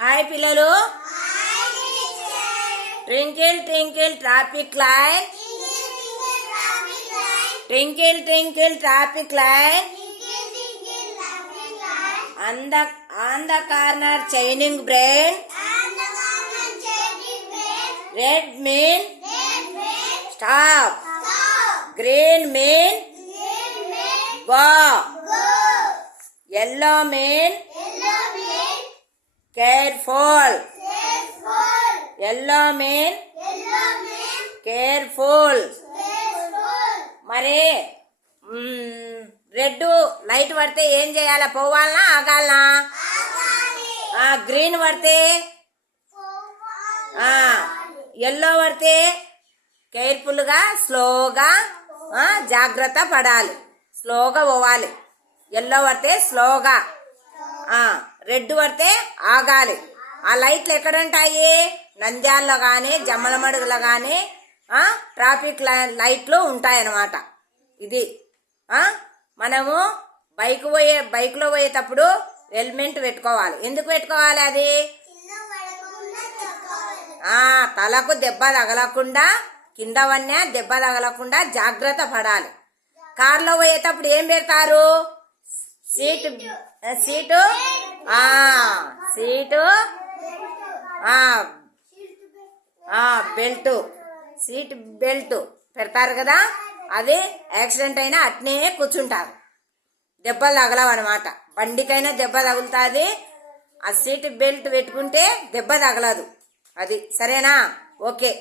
Hi పిల్లలు. Twinkle twinkle traffic light, twinkle twinkle traffic light, on the corner chaining brain, red mean stop, green mean go, yellow mean careful, yellow mean careful. మరి red light పడితే ఏం చేయాలా? పోవాలనా ఆగాలనా? Green పడితే yellow పడితే కేర్ఫుల్గా స్లోగా జాగ్రత్త పడాలి, స్లోగా పోవాలి. ఎల్లో పడితే స్లోగా, రెడ్ పడితే ఆగాలి. ఆ లైట్లు ఎక్కడుంటాయి? నంద్యాలలో కానీ జమ్మలమడుగులో కానీ ట్రాఫిక్ లైట్లు ఉంటాయన్నమాట. ఇది మనము బైక్లో పోయేటప్పుడు హెల్మెట్ పెట్టుకోవాలి. ఎందుకు పెట్టుకోవాలి? అది తలకు దెబ్బ తగలకుండా, కిందవన్నీ దెబ్బ తగలకుండా జాగ్రత్త పడాలి. కార్లో పోయేటప్పుడు ఏం పెడతారు? సీటు బెల్ట్, సీట్ బెల్ట్ పెడతారు కదా. అది యాక్సిడెంట్ అయినా అట్నే కూర్చుంటారు, దెబ్బలు తగలవన్నమాట. బండికైనా దెబ్బ తగులుతుంది, ఆ సీట్ బెల్ట్ పెట్టుకుంటే దెబ్బ తగలదు. అది సరేనా? ఓకే.